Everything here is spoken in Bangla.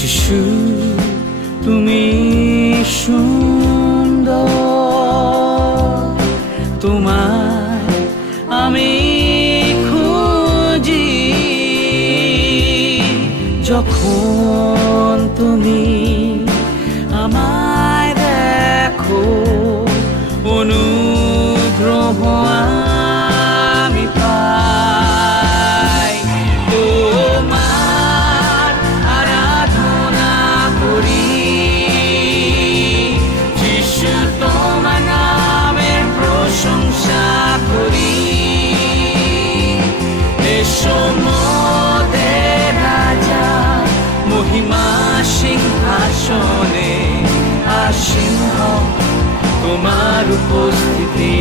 যিশু তুমি সুন্দর, তোমায় আমি খুঁজি। যখন তুমি আমায় দেখো, অনুগ্রহ আমি পাই। তোমার আরাধনা করি যিশু, তোমার নামের প্রশংসা করি। এসো মোদের রাজা, মহিমা সিংহাসনে আসীন হও, তোমার উপস্থিতি